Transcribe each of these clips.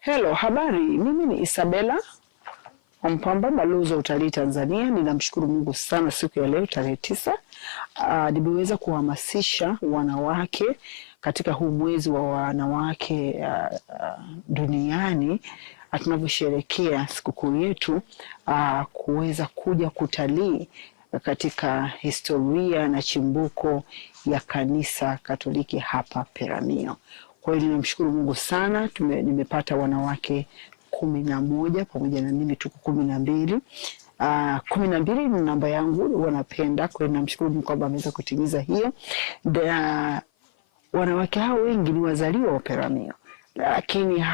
Hello, habari. Mimi ni Isabella Mpamba, balozi wa utalii Tanzania. Ninamshukuru Mungu sana siku ya leo tarehe 9 nimeweza kuhamasisha wanawake katika huu mwezi wa wanawake duniani, tunavyosherehekea sikukuu yetu, kuweza kuja kutalii katika historia na chimbuko ya kanisa Katoliki hapa Peramiho. Kwa hiyo ninamshukuru Mungu sana, nimepata wanawake 11 pamoja na mimi tuko 12. 12 ni namba yangu wanapenda, kwa hiyo ninamshukuru Mungu kwamba ameweza kutimiza hiyo. Wanawake hao wengi ni wazaliwa wa Peramiho, lakini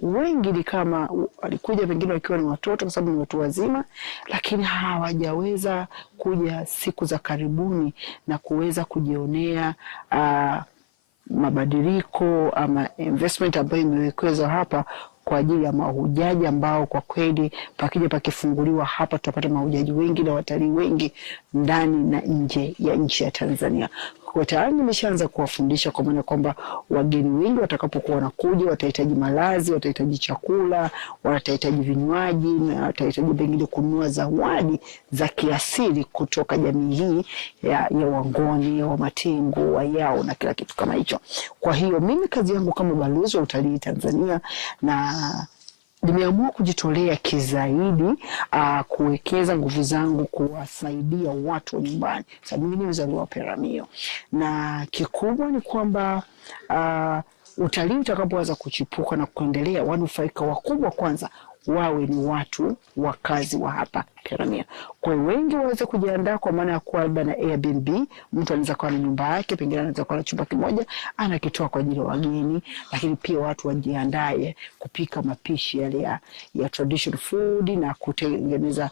wengi ni kama walikuja wengine wakiwa ni watoto kwa sababu ni watu wazima, lakini hawajaweza kuja siku za karibuni na kuweza kujionea mabadiliko ama investment ambayo imewekezwa hapa kwa ajili ya mahujaji, ambao kwa kweli pakija pakifunguliwa hapa tutapata mahujaji wengi na watalii wengi ndani na nje ya nchi ya Tanzania. Kwa tayari nimeshaanza kuwafundisha, kwa maana kwamba wageni wengi watakapokuwa wanakuja watahitaji malazi, watahitaji chakula, watahitaji vinywaji na watahitaji pengine kununua zawadi za kiasili kutoka jamii hii ya Wangoni, ya Wamatengo, Wayao na kila kitu kama hicho. Kwa hiyo mimi kazi yangu kama balozi wa utalii Tanzania, na nimeamua kujitolea kizaidi kuwekeza nguvu zangu kuwasaidia watu wa nyumbani, sababu mimi ni mzaliwa wa Peramiho, na kikubwa ni kwamba utalii utakapoanza kuchipuka na kuendelea, wanufaika wakubwa kwanza wawe ni watu wakazi wa hapa Peramiho. Kwa hiyo wengi waweze kujiandaa, kwa maana ya kuwa na Airbnb. Mtu anaweza kuwa na nyumba yake, pengine anaweza kuwa na chumba kimoja anakitoa kwa ajili ya wageni, lakini pia watu wajiandae kupika mapishi yale ya traditional food na kutengeneza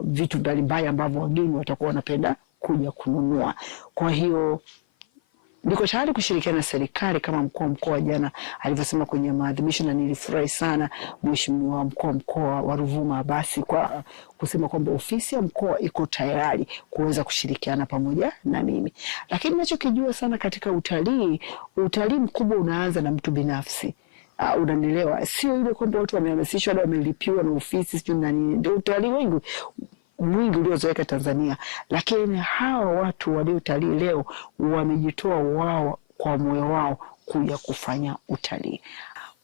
vitu mbalimbali ambavyo wageni watakuwa wanapenda kuja kununua. Kwa hiyo niko tayari kushirikiana na serikali kama mkuu wa mkoa jana alivyosema kwenye maadhimisho, na nilifurahi sana mheshimiwa mkuu wa mkoa wa Ruvuma basi kwa kusema kwamba ofisi ya mkoa iko tayari kuweza kushirikiana pamoja na mimi. Lakini ninachokijua sana katika utalii mkubwa unaanza na mtu binafsi. Unanielewa? Sio ile kwamba watu wamehamasishwa au wamelipiwa na ofisi sio na nini. Ndio utalii mwingi uliozoeka Tanzania, lakini hawa watu waliotalii leo wamejitoa wao kwa moyo wao kuja kufanya utalii.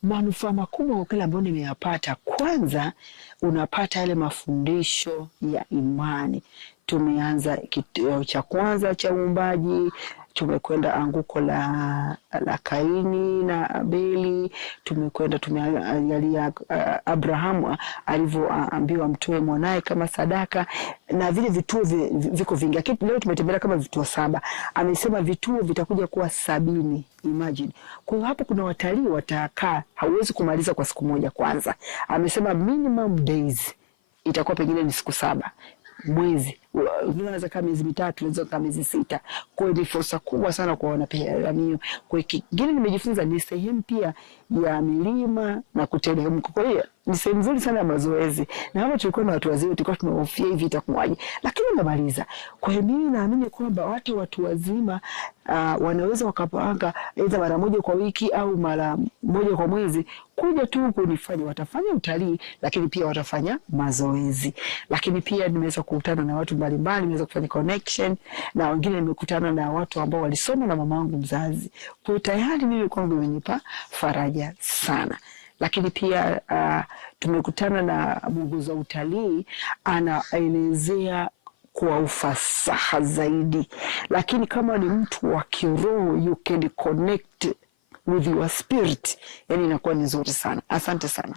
Manufaa makubwa kwa kile ambayo nimeyapata, kwanza unapata yale mafundisho ya imani. Tumeanza kitendo cha kwanza cha uumbaji, tumekwenda anguko la Kaini na Abeli, tumeangalia Abrahamu alivyoambiwa mtoe mwanae kama sadaka, na vile vituo viko vingi. Lakini leo tumetembelea kama vituo 7. Amesema vituo vitakuja kuwa 70. Imagine. Kwa hiyo hapo kuna watalii watakaa, hauwezi kumaliza kwa siku moja. Kwanza amesema minimum days itakuwa pengine ni siku 7. Mwezi unaweza kama miezi 3, unaweza kama miezi 6. Kwa hiyo ni fursa kubwa sana kwa Wanaperamiho. Kwa hiyo kingine nimejifunza ni sehemu pia ya milima na kuteremka. Kwa hiyo ni sehemu nzuri sana ya mazoezi, na hapa tulikuwa na watu wazee, tulikuwa tunahofia hivi itakuwaje, lakini nimemaliza. Kwa hiyo mimi naamini kwamba watu wazima wanaweza wakapanga aidha mara moja kwa wiki au mara moja kwa mwezi kuja tu kunifanya, watafanya utalii lakini pia watafanya mazoezi. Lakini pia nimeweza kukutana na watu mbalimbali, nimeweza kufanya connection na wengine, nimekutana na watu ambao walisoma na mamangu mzazi. Kwa hiyo tayari mimi kwangu imenipa faraja sana. Lakini pia tumekutana na mwongoza utalii, anaelezea kwa ufasaha zaidi, lakini kama ni mtu wa kiroho, you can connect with your spirit, yani inakuwa ni nzuri sana. Asante sana.